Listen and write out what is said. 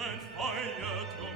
And Feuer